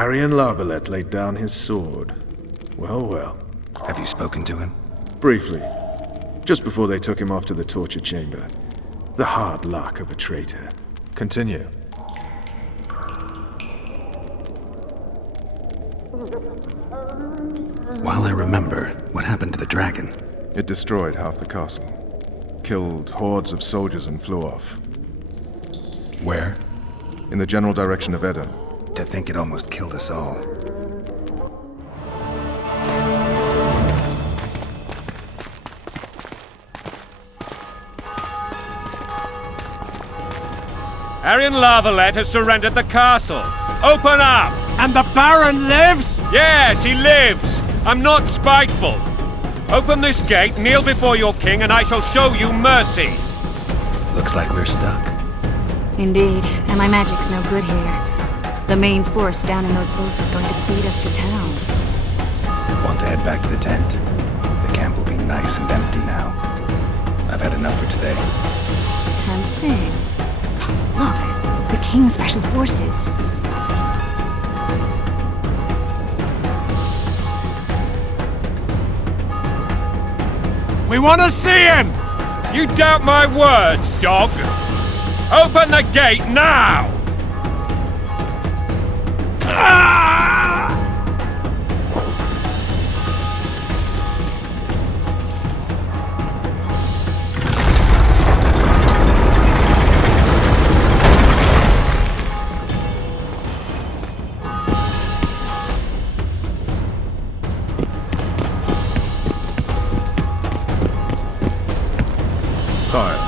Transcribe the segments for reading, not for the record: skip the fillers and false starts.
Arian Lavalette laid down his sword. Well, well. Have you spoken to him? Briefly. Just before they took him off to the torture chamber. The hard luck of a traitor. Continue. While I remember, what happened to the dragon? It destroyed half the castle. Killed hordes of soldiers and flew off. Where? In the general direction of Edda. To think it almost killed us all. Arian Lavalette has surrendered the castle. Open up! And the Baron lives? Yes, he lives. I'm not spiteful. Open this gate, kneel before your king, and I shall show you mercy. Looks like we're stuck. Indeed, and my magic's no good here. The main force down in those boats is going to beat us to town. Want to head back to the tent? The camp will be nice and empty now. I've had enough for today. Tempting. Look, the King's Special Forces. We want to see him! You doubt my words, dog? Open the gate now! Sire.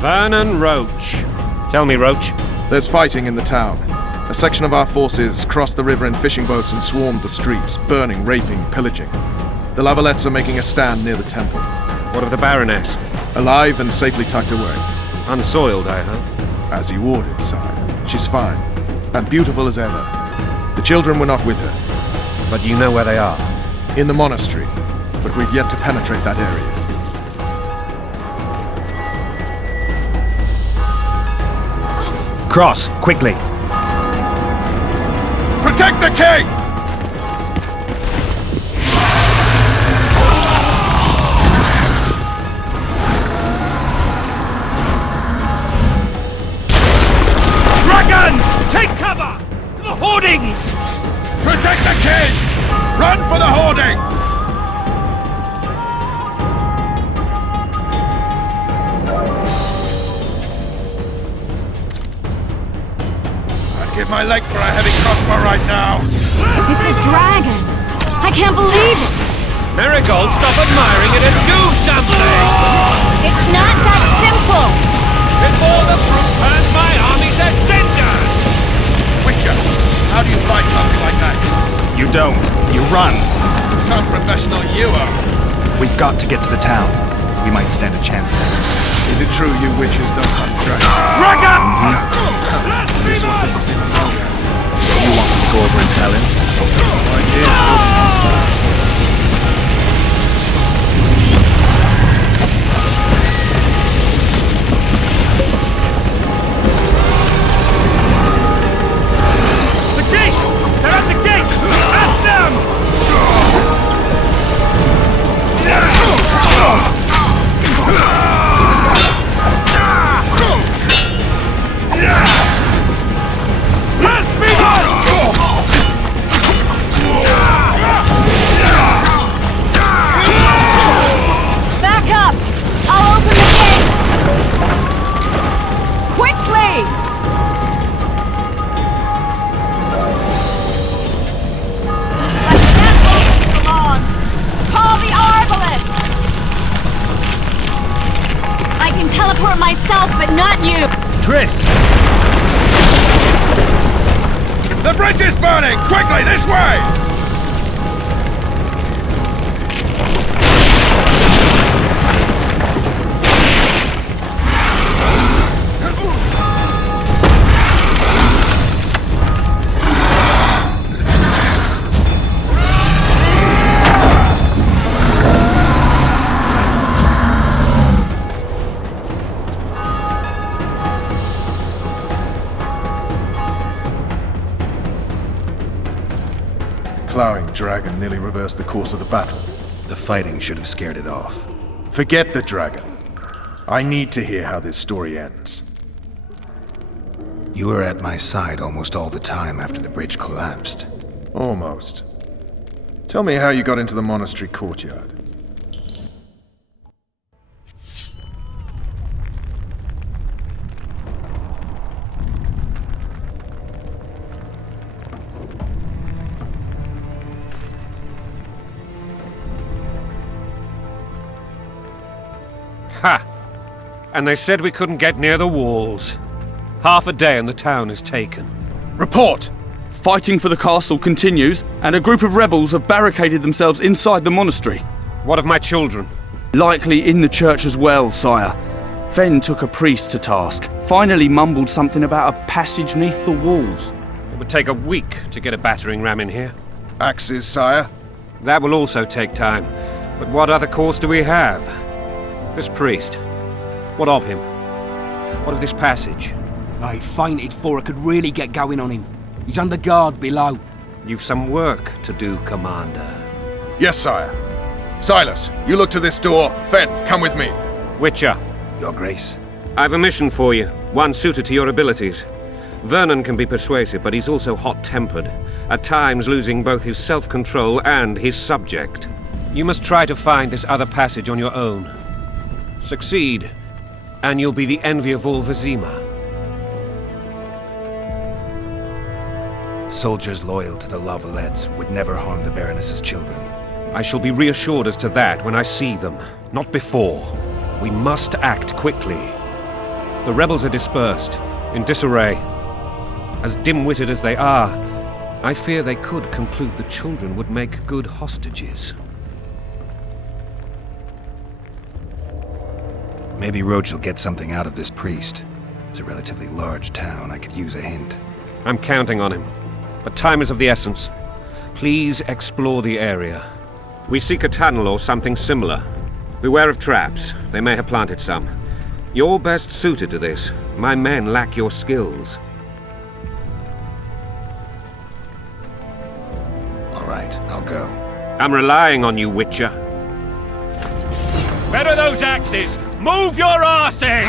Vernon Roach. Tell me, Roach. There's fighting in the town. A section of our forces crossed the river in fishing boats and swarmed the streets, burning, raping, pillaging. The Lavalettes are making a stand near the temple. What of the Baroness? Alive and safely tucked away. Unsoiled, I hope. As you ordered, sire. She's fine. And beautiful as ever. The children were not with her. But you know where they are? In the monastery. But we've yet to penetrate that area. Cross, quickly. Protect the king! Dragon! Take cover! The hoardings! Protect the king! Run for the hoarding! Give my leg for a heavy crossbow right now! It's a dragon! I can't believe it! Marigold, stop admiring it and do something! It's not that simple! Before the brute turns my army to cinder! Witcher, how do you fight something like that? You don't. You run. Some professional you are. We've got to get to the town. We might stand a chance there. Is it true you witches don't hunt dragons? Dragon! This one doesn't seem appropriate. You want me to go over and tell him? The gate! They're at the gate! At them! Back up! I'll open the gate! Quickly! I can't hold this for long! Call the arbalists! I can teleport myself, but not you! Triss! The bridge is burning! Quickly, this way! ploughing dragon nearly reversed the course of the battle. The fighting should have scared it off. Forget the dragon. I need to hear how this story ends. You were at my side almost all the time after the bridge collapsed. Almost. Tell me how you got into the monastery courtyard. Ha! And they said we couldn't get near the walls. Half a day and the town is taken. Report! Fighting for the castle continues, and a group of rebels have barricaded themselves inside the monastery. What of my children? Likely in the church as well, sire. Fen took a priest to task, finally mumbled something about a passage neath the walls. It would take a week to get a battering ram in here. Axes, sire. That will also take time. But what other course do we have? This priest. What of him? What of this passage? I fainted before I could really get going on him. He's under guard below. You've some work to do, Commander. Yes, sire. Silas, you look to this door. Fen, come with me. Witcher, Your Grace. I've a mission for you, one suited to your abilities. Vernon can be persuasive, but he's also hot-tempered, at times losing both his self-control and his subject. You must try to find this other passage on your own. Succeed, and you'll be the envy of all Vizima. Soldiers loyal to the Lavalettes would never harm the Baroness's children. I shall be reassured as to that when I see them, not before. We must act quickly. The rebels are dispersed, in disarray. As dim-witted as they are, I fear they could conclude the children would make good hostages. Maybe Roach will get something out of this priest. It's a relatively large town. I could use a hint. I'm counting on him, but time is of the essence. Please explore the area. We seek a tunnel or something similar. Beware of traps. They may have planted some. You're best suited to this. My men lack your skills. All right, I'll go. I'm relying on you, Witcher. Where are those axes? Move your asses!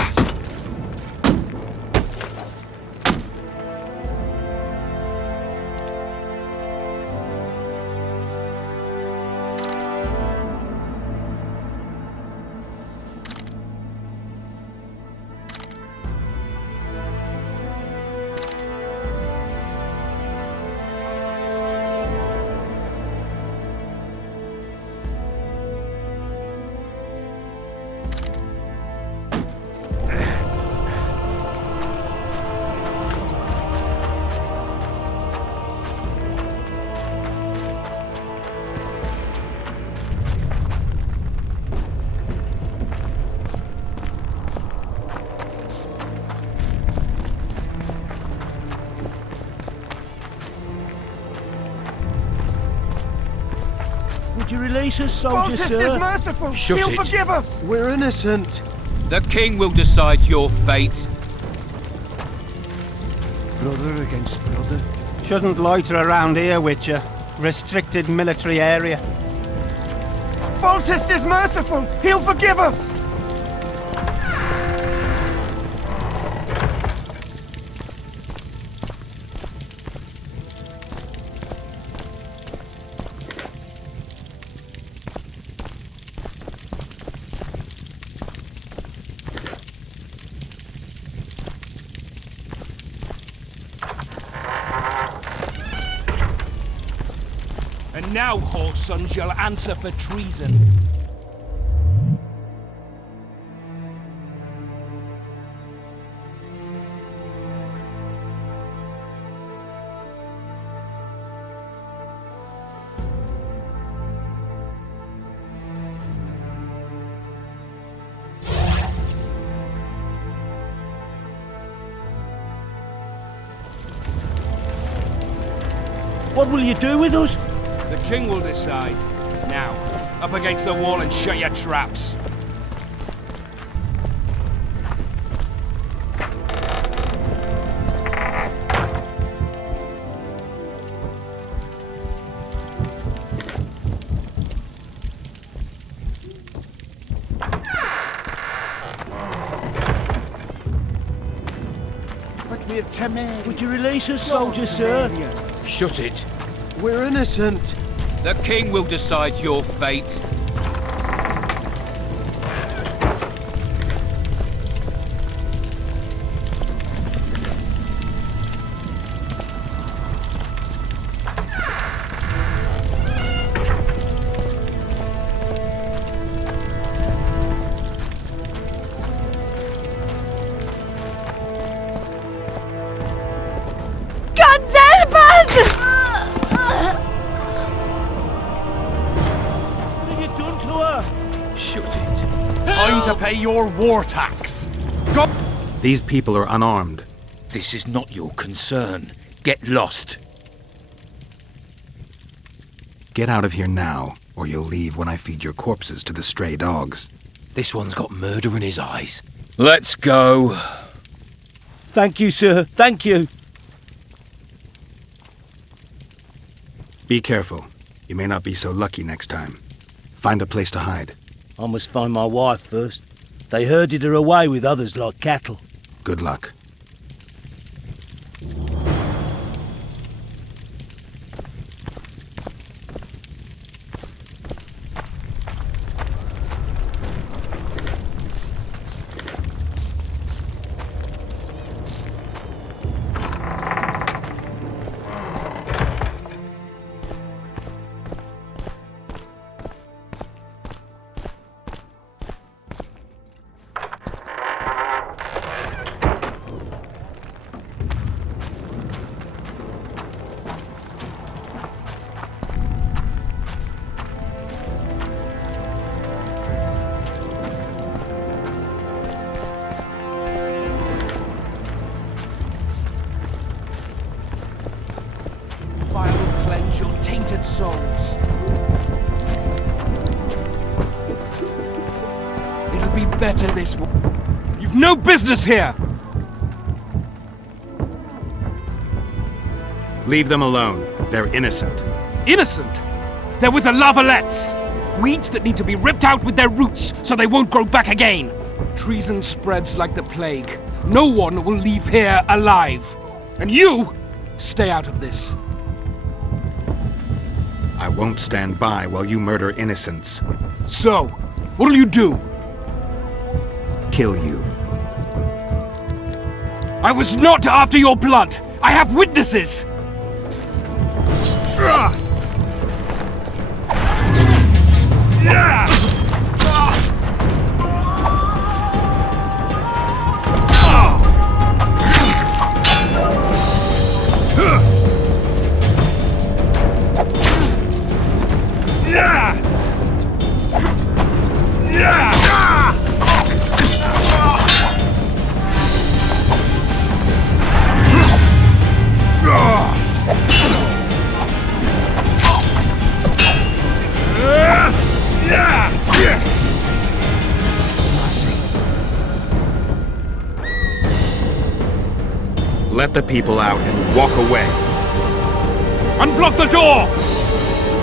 Would you release us, soldier, Foltest sir? is merciful. Shut He'll it. forgive us. We're innocent. The king will decide your fate. Brother against brother. Shouldn't loiter around here, Witcher. Restricted military area. Foltest is merciful. He'll forgive us. And now, whoresons, you'll answer for treason. What will you do with us? The king will decide. Now, up against the wall and shut your traps. Would you release us, soldier, sir? Shut it. We're innocent. The king will decide your fate. God's help us! What have you done to her? Shut it. Time to pay your war tax. These people are unarmed. This is not your concern. Get lost. Get out of here now, or you'll leave when I feed your corpses to the stray dogs. This one's got murder in his eyes. Let's go. Thank you, sir. Thank you. Be careful. You may not be so lucky next time. Find a place to hide. I must find my wife first. They herded her away with others like cattle. Good luck. Fire will cleanse your tainted souls. It'll be better this way. You've no business here! Leave them alone. They're innocent. Innocent? They're with the lavalettes! Weeds that need to be ripped out with their roots so they won't grow back again. Treason spreads like the plague. No one will leave here alive. And you, stay out of this. I won't stand by while you murder innocents. So, what'll you do? Kill you. I was not after your blood! I have witnesses! Let the people out and walk away. Unblock the door!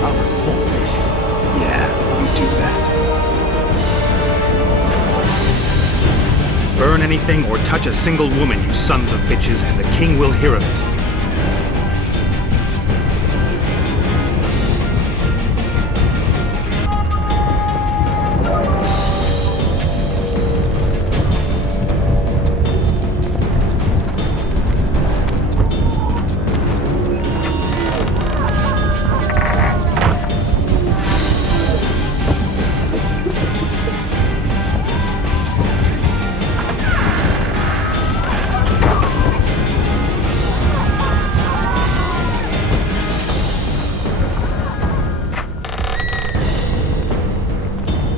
I'll report this. Yeah, you do that. Burn anything or touch a single woman, you sons of bitches, and the king will hear of it.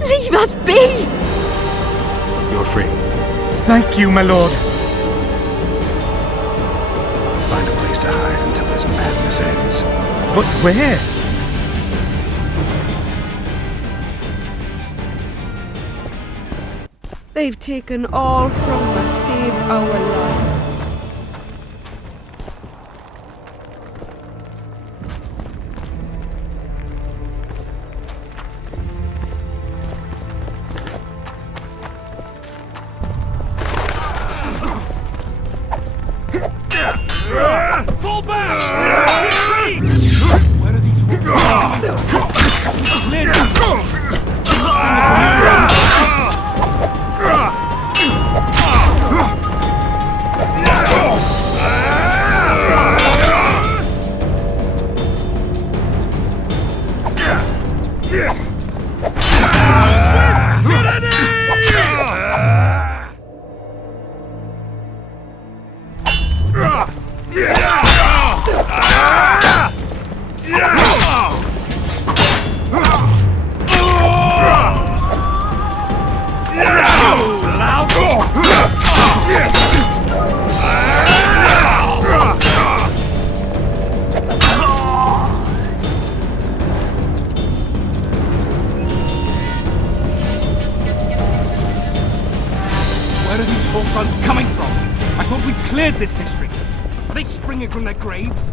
Leave us be! You're free. Thank you, my lord. Find a place to hide until this madness ends. But where? They've taken all from us save our lives. Where are these Volsungs coming from? I thought we'd cleared this district. Are they springing from their graves?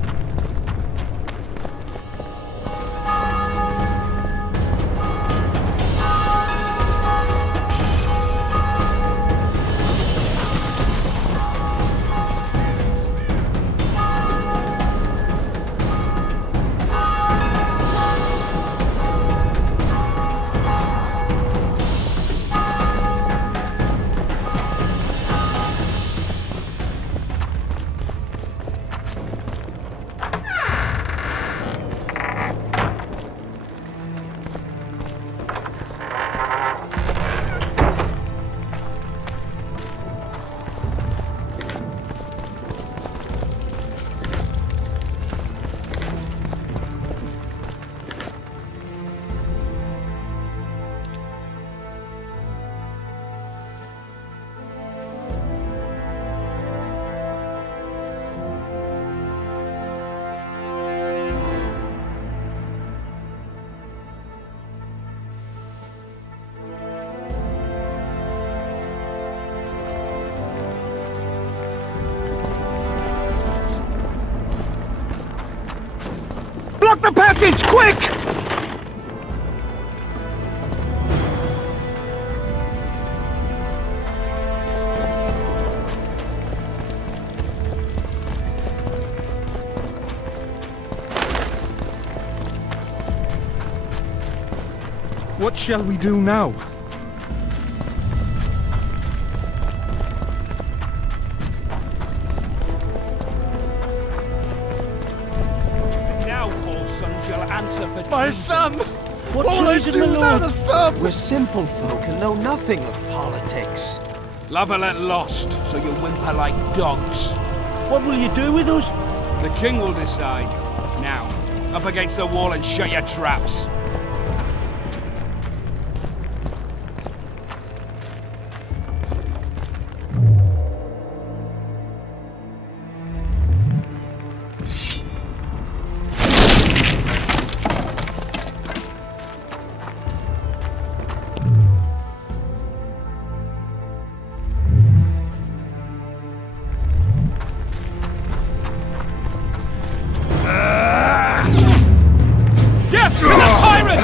Block the passage, quick! What shall we do now? Now, Volsung shall answer for My treason. son! What All I treason, do my without lord? a son! We're simple folk and know nothing of politics. Lavalette lost, so you whimper like dogs. What will you do with us? The king will decide. Now, up against the wall and shut your traps. Death to the pirate!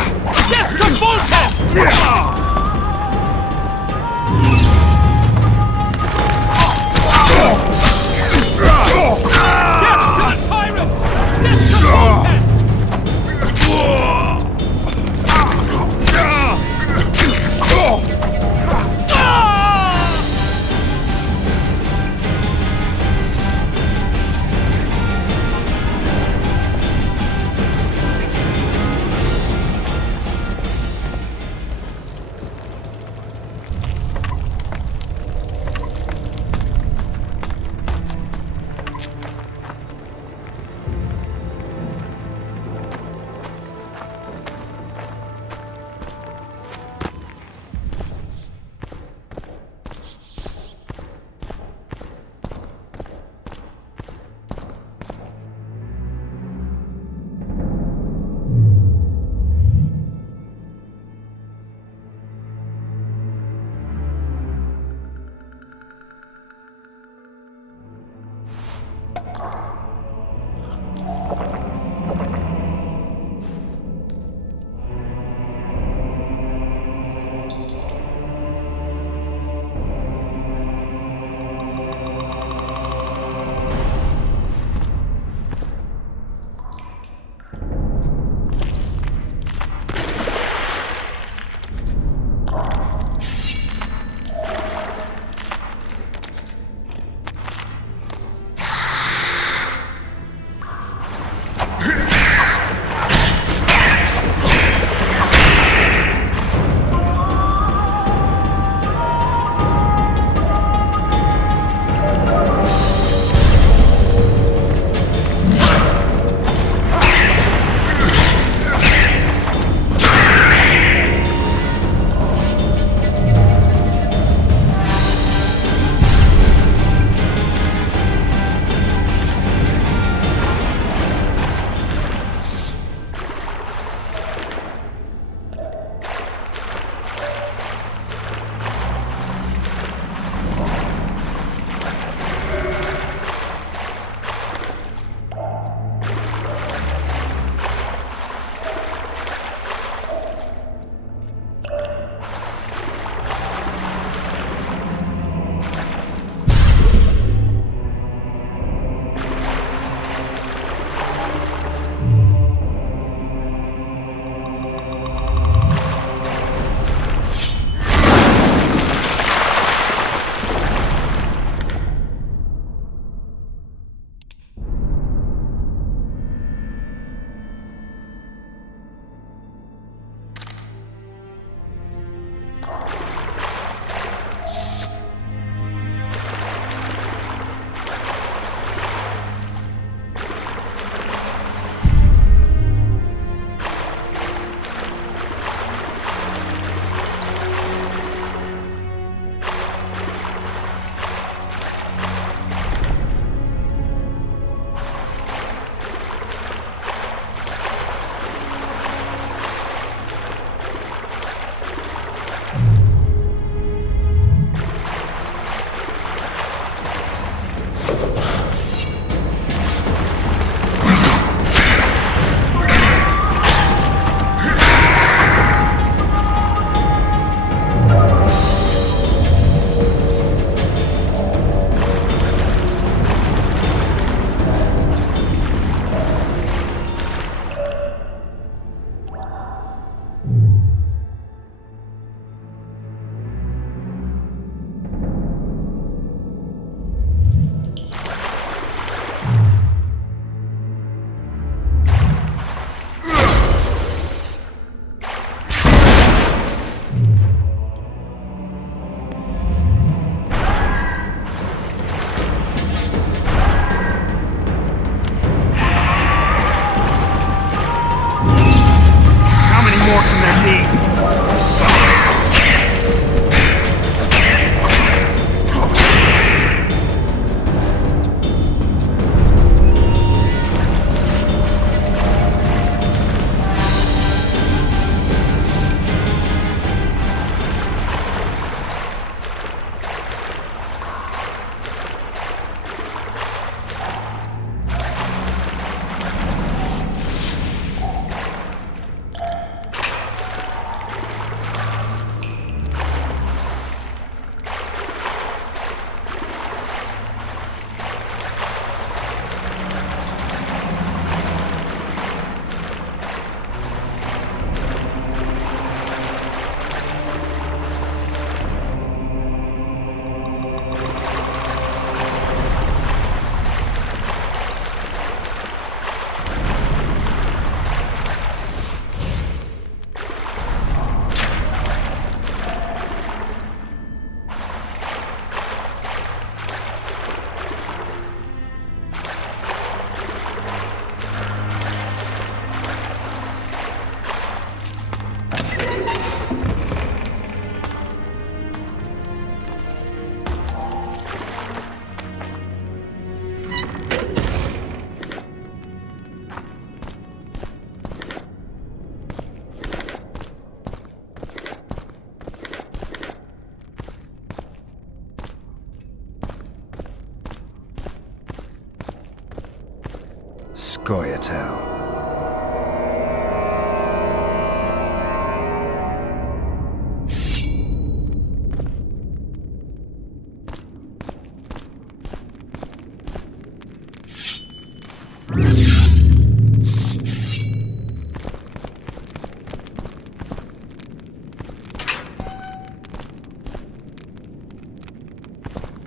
Scoia'tael.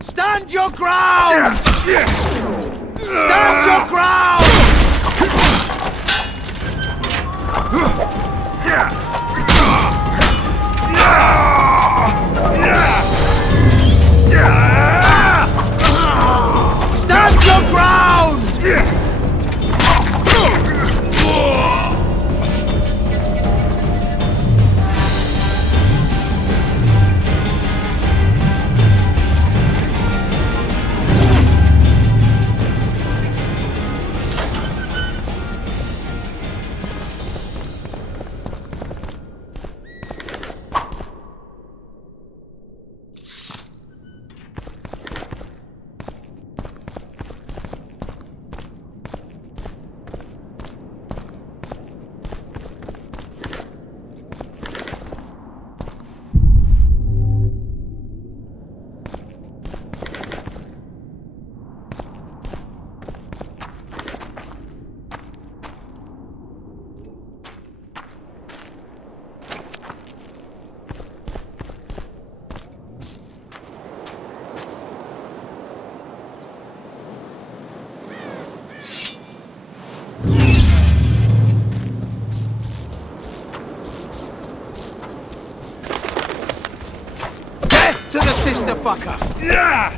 Stand your ground! Stand your ground! Stand your ground! To the sister fucker! Yeah!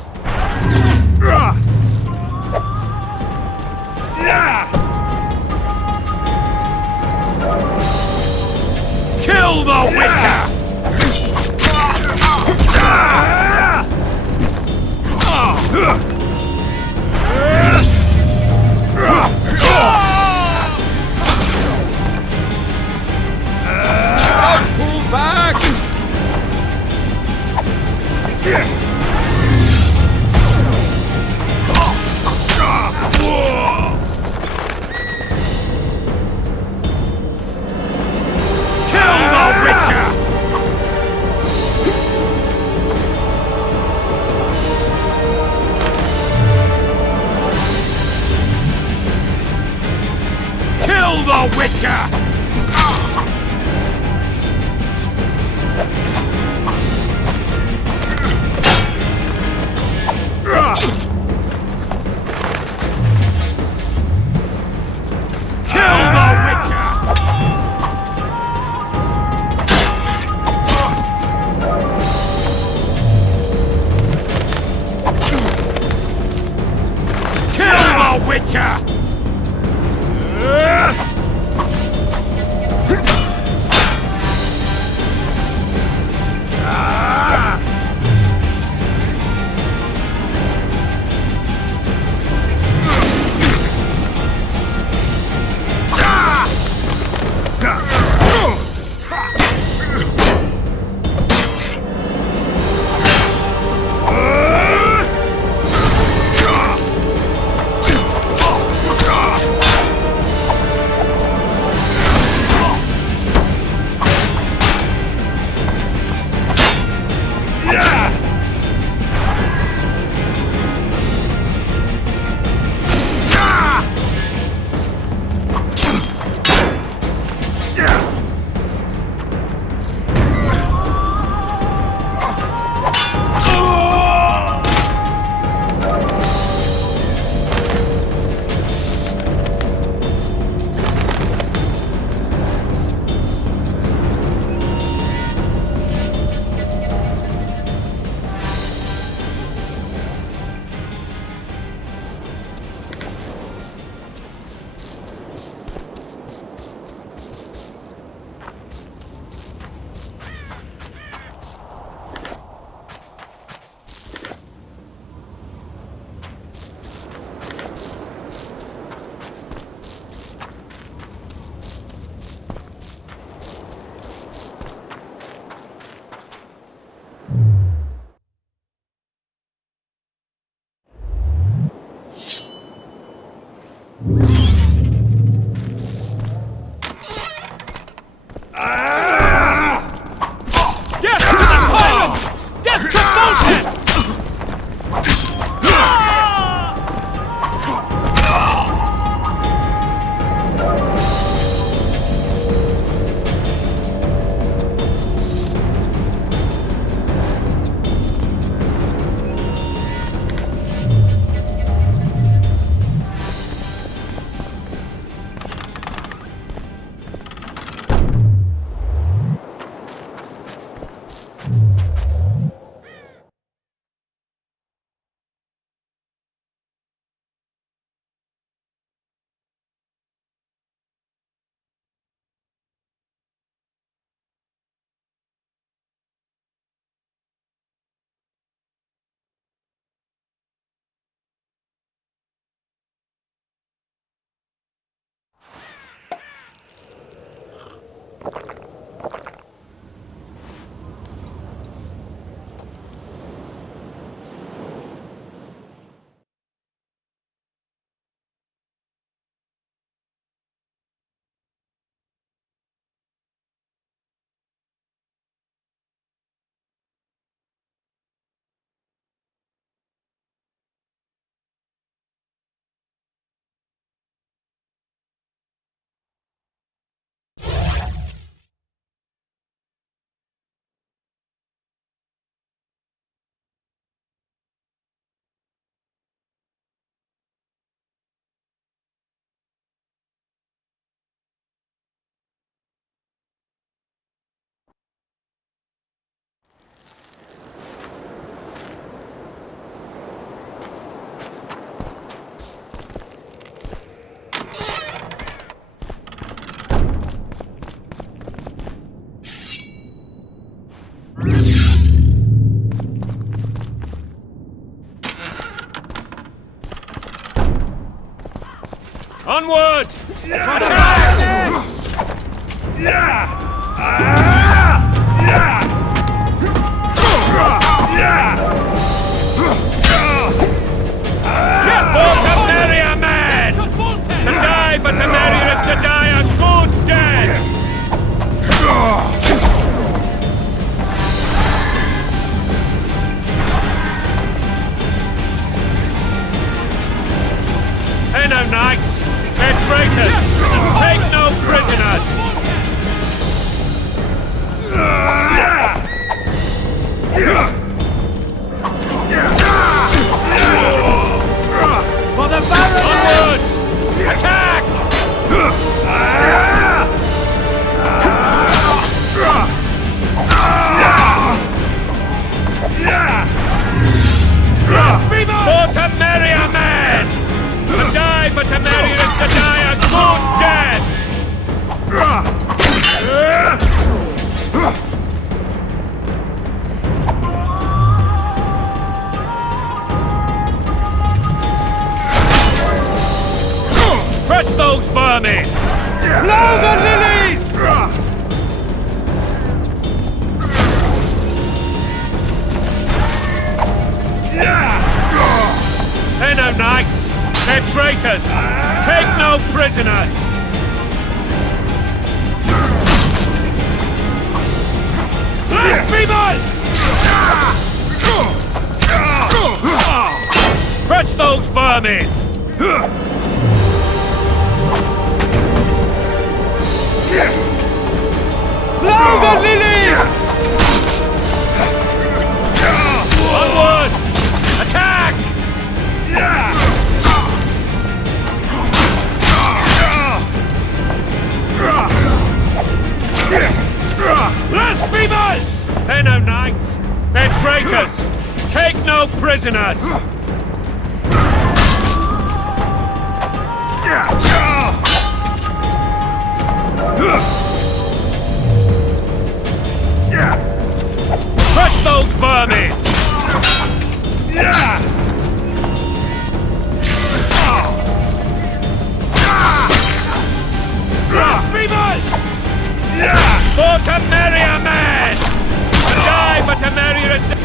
Kill the Witcher! Don't pull back! Kill the Witcher! Witcher! Onward! For Temeria, man! To die for Temeria is to die a good death! They're no knights! They're traitors! Take no prisoners! For the Baroness! Onward! Attack! For Temeria, man! To die for Temeria is to die a good death! Crush those vermin! Blow the lilies! They're no knights! They're traitors! Take no prisoners! Blasphemers! Crush those vermin! Blow the lilies! Onward! Attack! Blasphemers! They're no knights! They're traitors! Take no prisoners! Crush those vermin! Blasphemers! For Temeria, man! To die for Temeria is...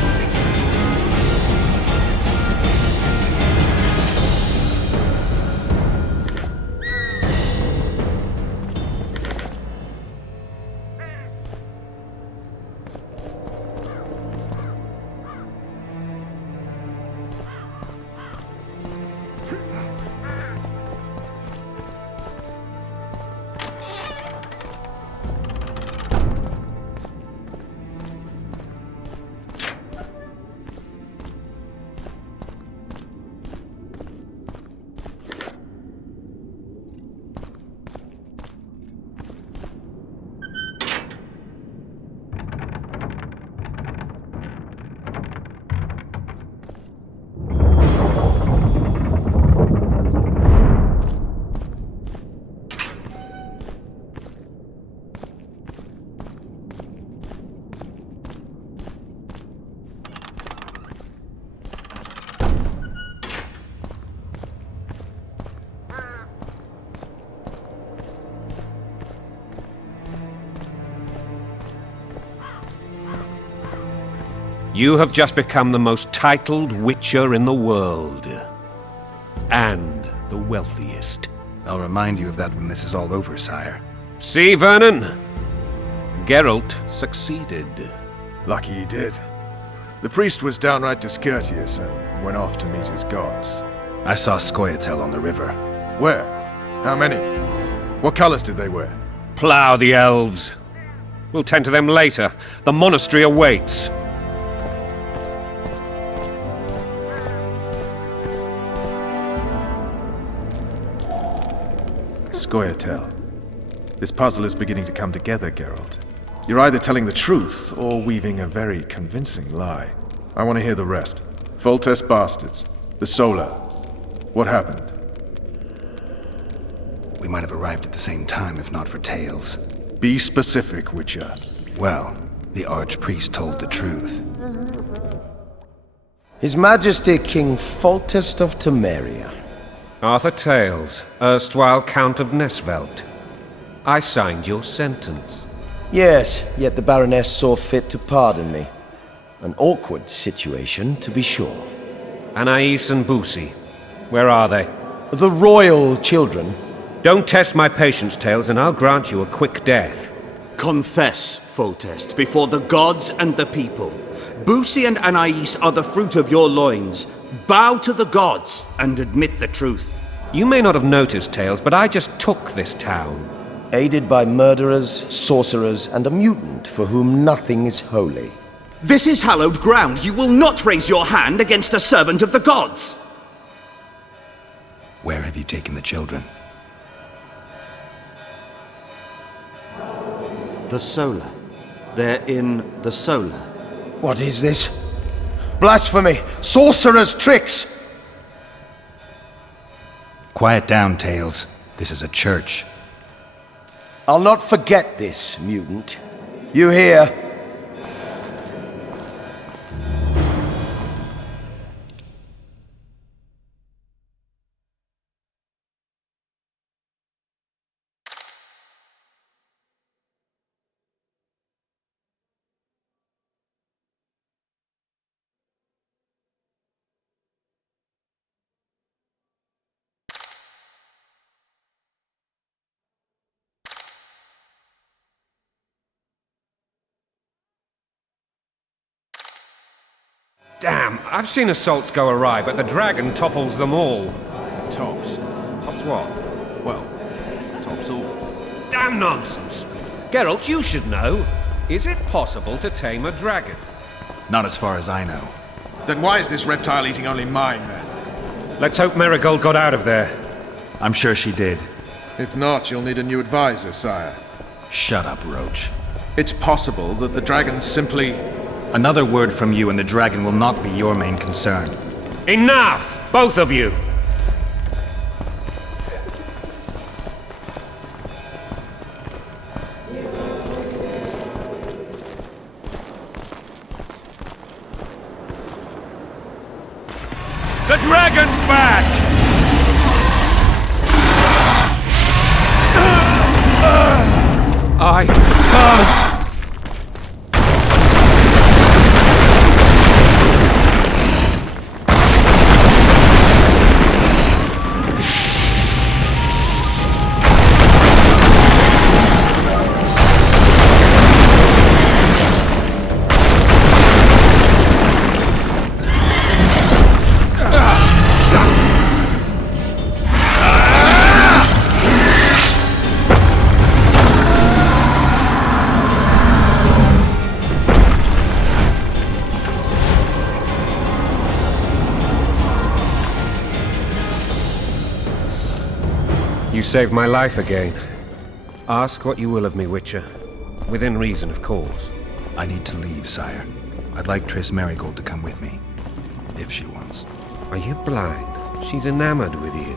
You have just become the most titled witcher in the world. And the wealthiest. I'll remind you of that when this is all over, sire. See, Vernon? Geralt succeeded. Lucky he did. The priest was downright discourteous and went off to meet his gods. I saw Scoia'tael on the river. Where? How many? What colors did they wear? Plough the elves. We'll tend to them later. The monastery awaits. Scoia'tael. This puzzle is beginning to come together, Geralt. You're either telling the truth or weaving a very convincing lie. I want to hear the rest. Foltest bastards. The Solar. What happened? We might have arrived at the same time if not for tales. Be specific, Witcher. Well, the Archpriest told the truth. His Majesty King Foltest of Temeria. Arthur Tales, erstwhile Count of Nesvelt. I signed your sentence. Yes, yet the Baroness saw fit to pardon me. An awkward situation, to be sure. Anais and Boussy, where are they? The royal children. Don't test my patience, Tales, and I'll grant you a quick death. Confess, Foltest, before the gods and the people. Boussy and Anais are the fruit of your loins. Bow to the gods and admit the truth. You may not have noticed, Tales, but I just took this town. Aided by murderers, sorcerers, and a mutant for whom nothing is holy. This is hallowed ground. You will not raise your hand against a servant of the gods. Where have you taken the children? The Solar. They're in the Solar. What is this? Blasphemy! Sorcerer's tricks! Quiet down, Tales. This is a church. I'll not forget this, mutant. You hear? Damn, I've seen assaults go awry, but the dragon topples them all. Tops. Tops what? Well, tops all. Damn nonsense! Geralt, you should know. Is it possible to tame a dragon? Not as far as I know. Then why is this reptile eating only mine, then? Let's hope Marigold got out of there. I'm sure she did. If not, you'll need a new advisor, sire. Shut up, Roach. It's possible that the dragon simply... Another word from you and the dragon will not be your main concern. Enough! Both of you! The dragon's back! I can't... You saved my life again. Ask what you will of me, Witcher. Within reason, of course. I need to leave, sire. I'd like Triss Marigold to come with me. If she wants. Are you blind? She's enamored with you.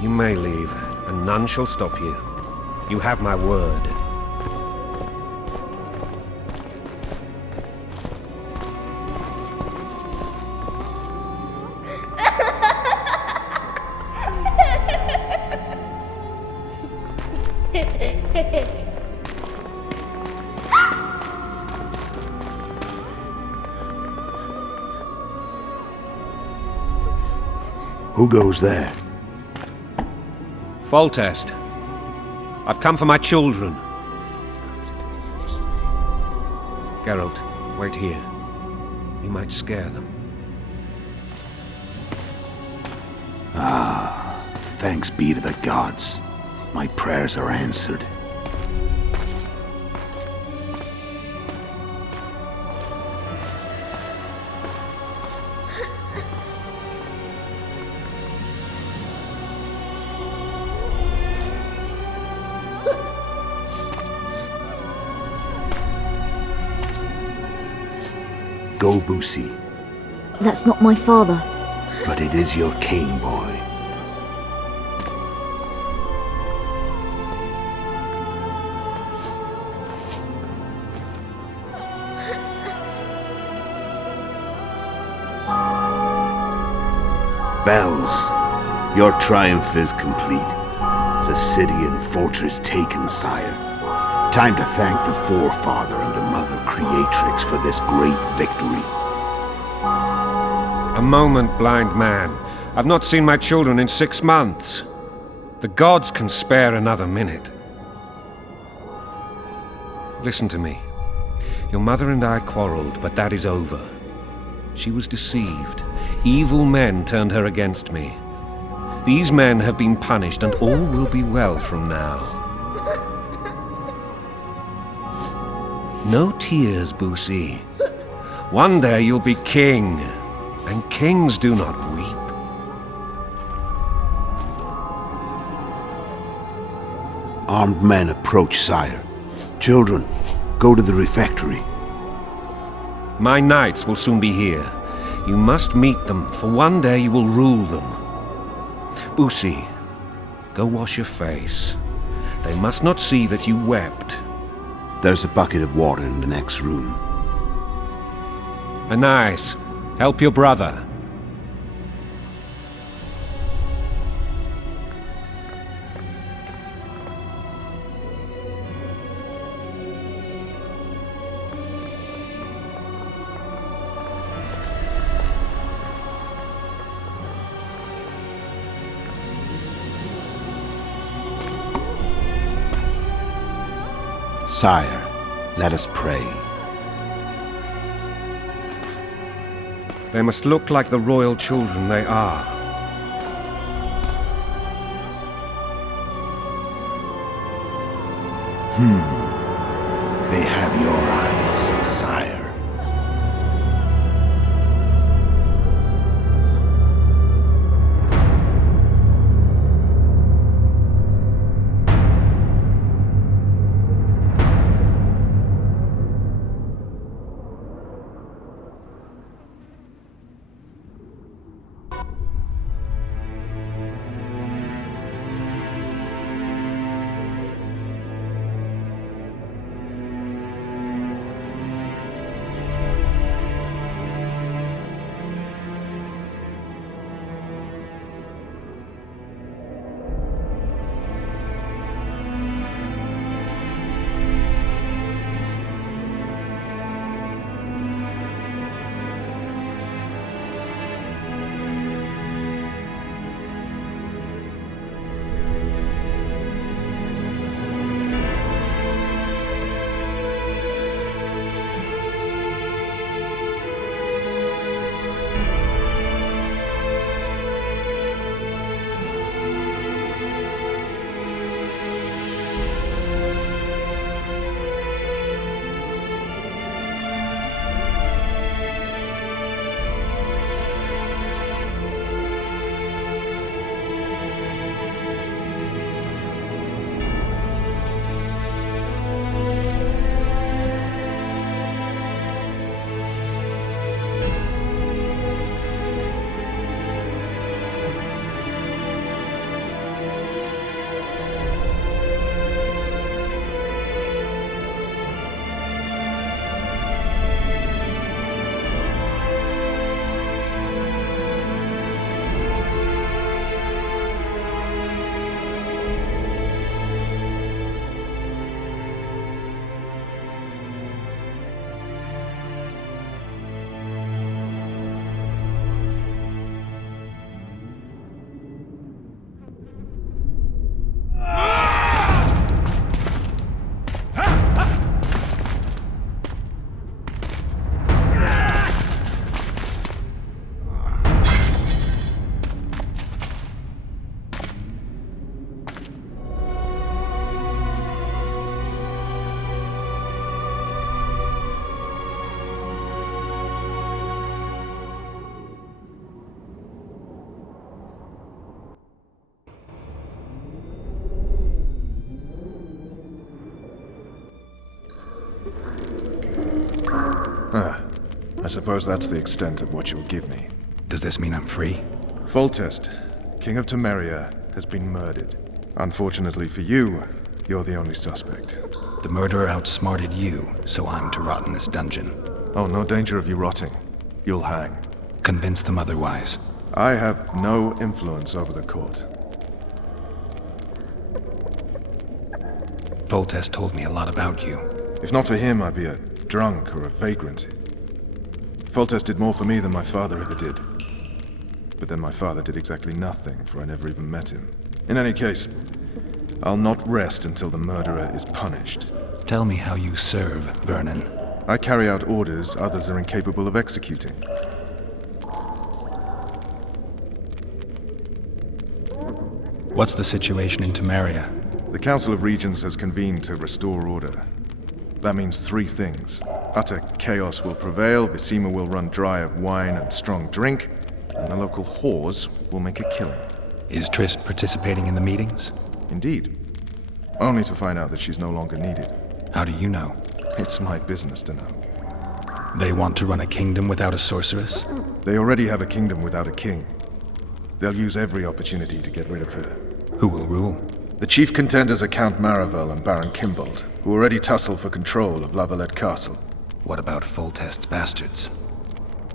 You may leave, and none shall stop you. You have my word. Who goes there? Foltest. I've come for my children. Geralt, wait here. You might scare them. Ah, thanks be to the gods. My prayers are answered. Go, Boussy. That's not my father. But it is your king, boy. Bells. Your triumph is complete. The city and fortress taken, sire. Time to thank the Forefather and the Mother Creatrix for this great victory. A moment, blind man. I've not seen my children in 6 months. The gods can spare another minute. Listen to me. Your mother and I quarreled, but that is over. She was deceived. Evil men turned her against me. These men have been punished, and all will be well from now. No tears, Boosie. One day you'll be king, and kings do not weep. Armed men approach, sire. Children, go to the refectory. My knights will soon be here. You must meet them, for one day you will rule them. Boosie, go wash your face. They must not see that you wept. There's a bucket of water in the next room. Anais, help your brother. Sire, let us pray. They must look like the royal children they are. They have your eyes, sire. I suppose that's the extent of what you'll give me. Does this mean I'm free? Foltest, King of Temeria, has been murdered. Unfortunately for you, you're the only suspect. The murderer outsmarted you, so I'm to rot in this dungeon. Oh, no danger of you rotting. You'll hang. Convince them otherwise. I have no influence over the court. Foltest told me a lot about you. If not for him, I'd be a drunk or a vagrant. Foltest did more for me than my father ever did. But then my father did exactly nothing, for I never even met him. In any case, I'll not rest until the murderer is punished. Tell me how you serve, Vernon. I carry out orders others are incapable of executing. What's the situation in Temeria? The Council of Regents has convened to restore order. That means 3 things. Utter chaos will prevail, Visima will run dry of wine and strong drink, and the local whores will make a killing. Is Triss participating in the meetings? Indeed. Only to find out that she's no longer needed. How do you know? It's my business to know. They want to run a kingdom without a sorceress? They already have a kingdom without a king. They'll use every opportunity to get rid of her. Who will rule? The chief contenders are Count Maravel and Baron Kimbold, who already tussle for control of Lavalette Castle. What about Foltest's bastards?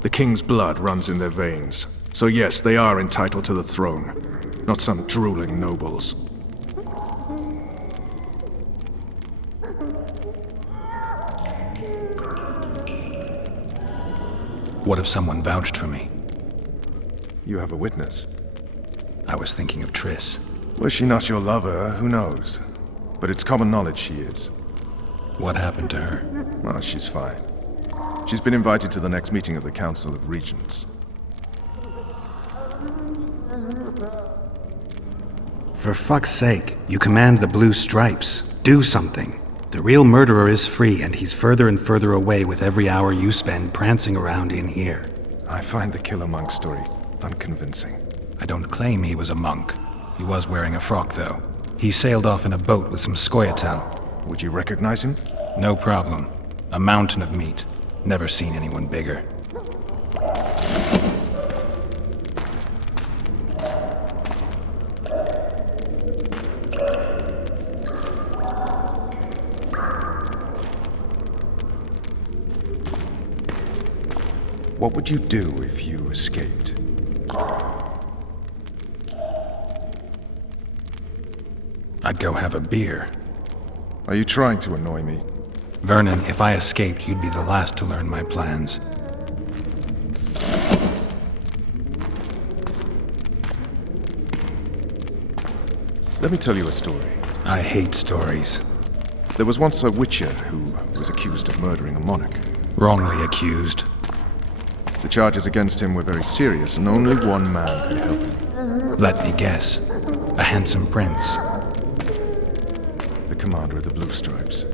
The king's blood runs in their veins, so yes, they are entitled to the throne, not some drooling nobles. What if someone vouched for me? You have a witness. I was thinking of Triss. Was she not your lover? Who knows? But it's common knowledge she is. What happened to her? Well, she's fine. She's been invited to the next meeting of the Council of Regents. For fuck's sake, you command the Blue Stripes. Do something. The real murderer is free, and he's further and further away with every hour you spend prancing around in here. I find the Killer Monk story unconvincing. I don't claim he was a monk. He was wearing a frock, though. He sailed off in a boat with some Scoia'tael. Would you recognize him? No problem. A mountain of meat. Never seen anyone bigger. What would you do if you escaped? I'd go have a beer. Are you trying to annoy me? Vernon, if I escaped, you'd be the last to learn my plans. Let me tell you a story. I hate stories. There was once a witcher who was accused of murdering a monarch. Wrongly accused. The charges against him were very serious, and only one man could help him. Let me guess. A handsome prince. The commander of the Blue Stripes.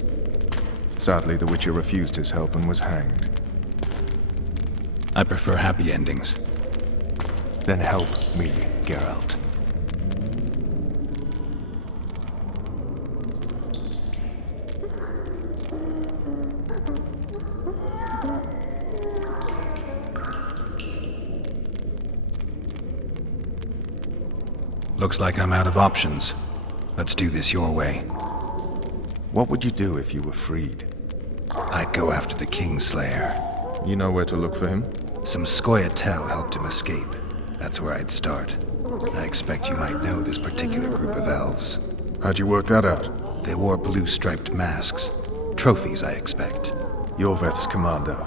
Sadly, the witcher refused his help and was hanged. I prefer happy endings. Then help me, Geralt. Looks like I'm out of options. Let's do this your way. What would you do if you were freed? I'd go after the Kingslayer. You know where to look for him? Some Scoia'tael helped him escape. That's where I'd start. I expect you might know this particular group of elves. How'd you work that out? They wore blue-striped masks. Trophies, I expect. Yorveth's commando.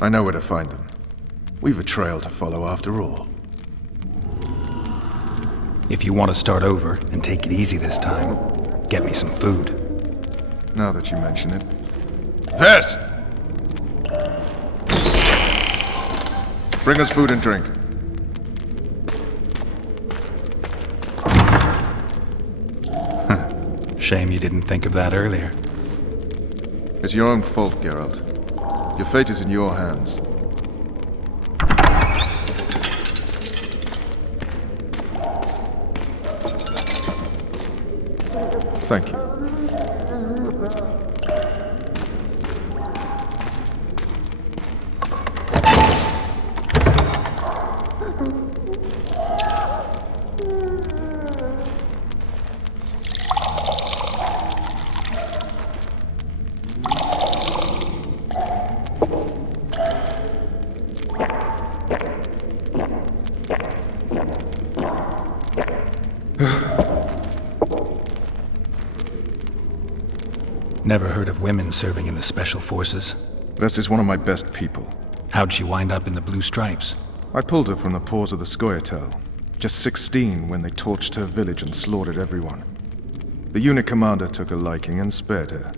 I know where to find them. We've a trail to follow after all. If you want to start over and take it easy this time, get me some food. Now that you mention it. Vess! Bring us food and drink. Shame you didn't think of that earlier. It's your own fault, Geralt. Your fate is in your hands. Thank you. Never heard of women serving in the Special Forces. Vess is one of my best people. How'd she wind up in the Blue Stripes? I pulled her from the paws of the Scoia'tael. Just 16 when they torched her village and slaughtered everyone. The unit commander took a liking and spared her.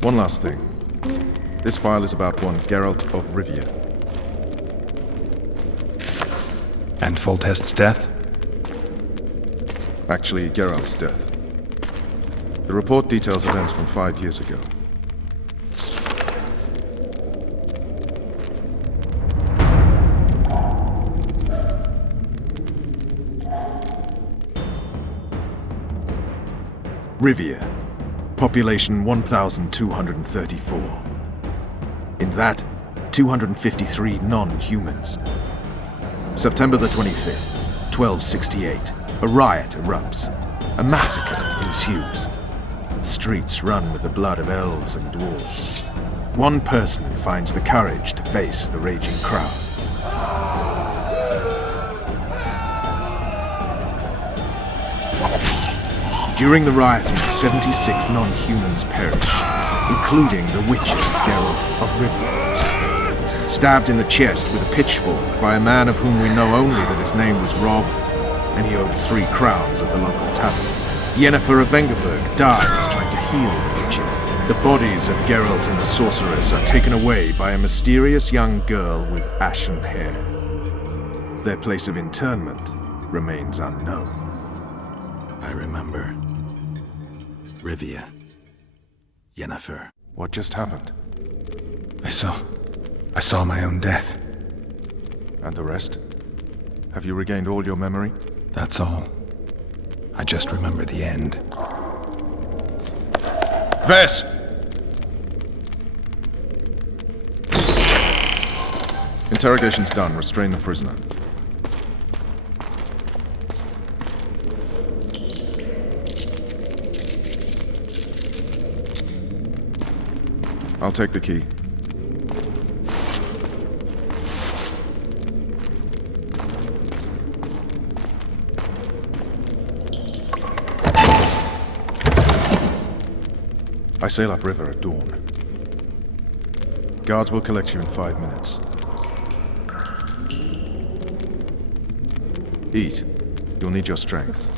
One last thing. This file is about one Geralt of Rivia. And Foltest's death? Actually, Geralt's death. The report details events from 5 years ago. Rivia. Population 1,234. In that, 253 non-humans. September the 25th, 1268. A riot erupts. A massacre ensues. The streets run with the blood of elves and dwarves. One person finds the courage to face the raging crowd. During the rioting, 76 non-humans perish, including the witcher Geralt of Rivia. Stabbed in the chest with a pitchfork by a man of whom we know only that his name was Rob, and he owed 3 crowns at the local tavern. Yennefer of Vengerberg dies trying to heal the witcher. The bodies of Geralt and the sorceress are taken away by a mysterious young girl with ashen hair. Their place of interment remains unknown. I remember. Rivia. Yennefer. What just happened? I saw my own death. And the rest? Have you regained all your memory? That's all. I just remember the end. Vess! Interrogation's done. Restrain the prisoner. I'll take the key. I sail upriver at dawn. Guards will collect you in 5 minutes. Eat. You'll need your strength.